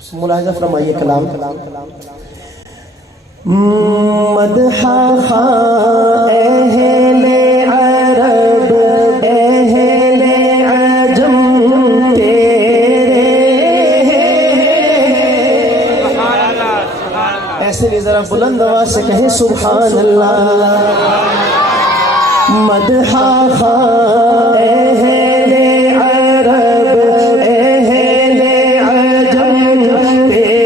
ملاحظہ فرمائیے کلام مدحا خواہ اہل عرب اہل عجم تیرے ایسے بھی ذرا بلند آواز سے کہیں سبحان اللہ مدحا خواہ اہل عرب اہل عجم تیرے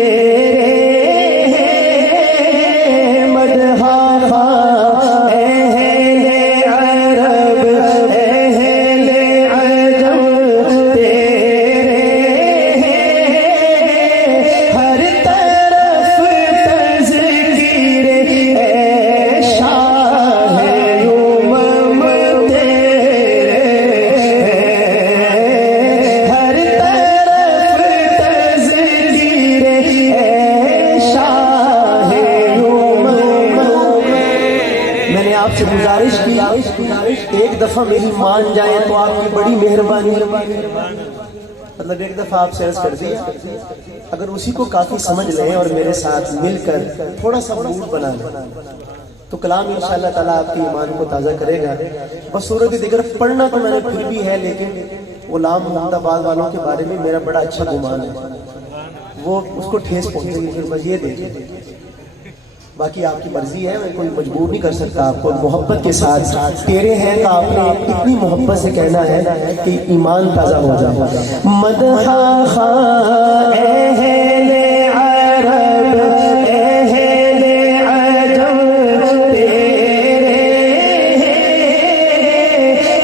مدحا خواہ اہل عرب اہل عجم تیرے ہر طرف تذکیر اے شاہ آپ سے گزارش کی ایک دفعہ میری مان جائے تو آپ کی بڑی مہربانی مطلب ایک دفعہ آپ سے عرض کر دیا اگر اسی کو کافی سمجھ لیں اور میرے ساتھ مل کر تھوڑا سا موڈ بنا لیں تو کلام انشاءاللہ تعالیٰ آپ کی ایمان کو تازہ کرے گا بس صورت دیگر پڑھنا تو میں نے پھر بھی ہے لیکن غلام محمد آباد والوں کے بارے میں میرا بڑا اچھا گمان ہے وہ اس کو ٹھیس پہنچے گی پھر بس یہ دیکھیں باقی آپ کی مرضی ہے میں کوئی مجبور نہیں کر سکتا آپ کو محبت کے ساتھ تیرے ہیں تو آپ نے اتنی محبت سے کہنا ہے کہ ایمان تازہ ہو جائے مدحا خواہ اہل عرب اہل عجم تیرے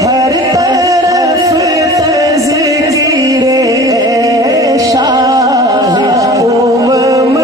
ہر طرف تذکیر اے شاہ امم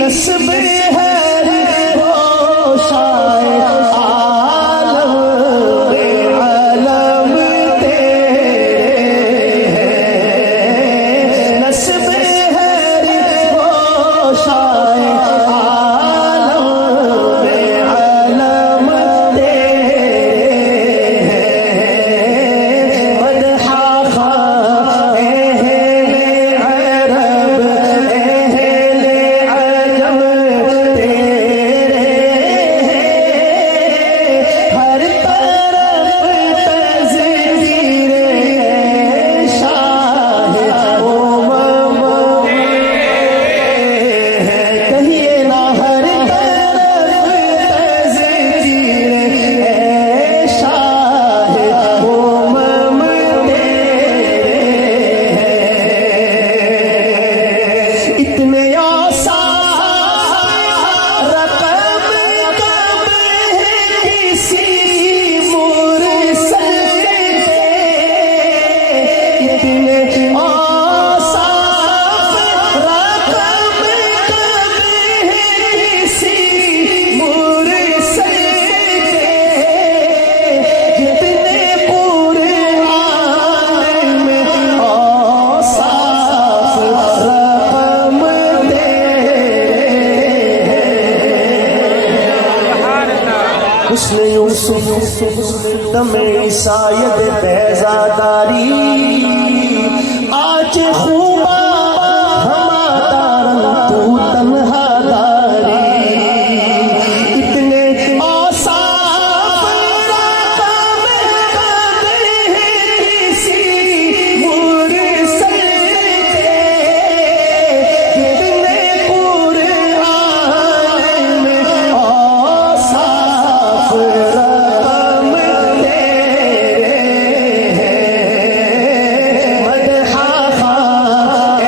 نسب ہر روشائے عالم عالم تیرے نسب ہر روشائے عالم عالم تیرے مدحا خواہ اہل عرب اہل عجم تیرے ہر طرف تذکیر اے شاہ امم کہیے نا ہر طرف تذکیر اے شاہ امم تیرے اتنے آسان رقم کم ہے کسی مرسل کے اتنے آسان رقم کم ہے کسی مرسل کے جتنے قرآن میں اوصاف رقم حسن یوسف دم عیسائیت بیضاداری آج خوبا ہمارا تو تنہا داری اتنے اوصاف رقم کم ہے کسی مرسل کے کتنے قرآن میں اوصاف رقم تیرے مدحا خواہ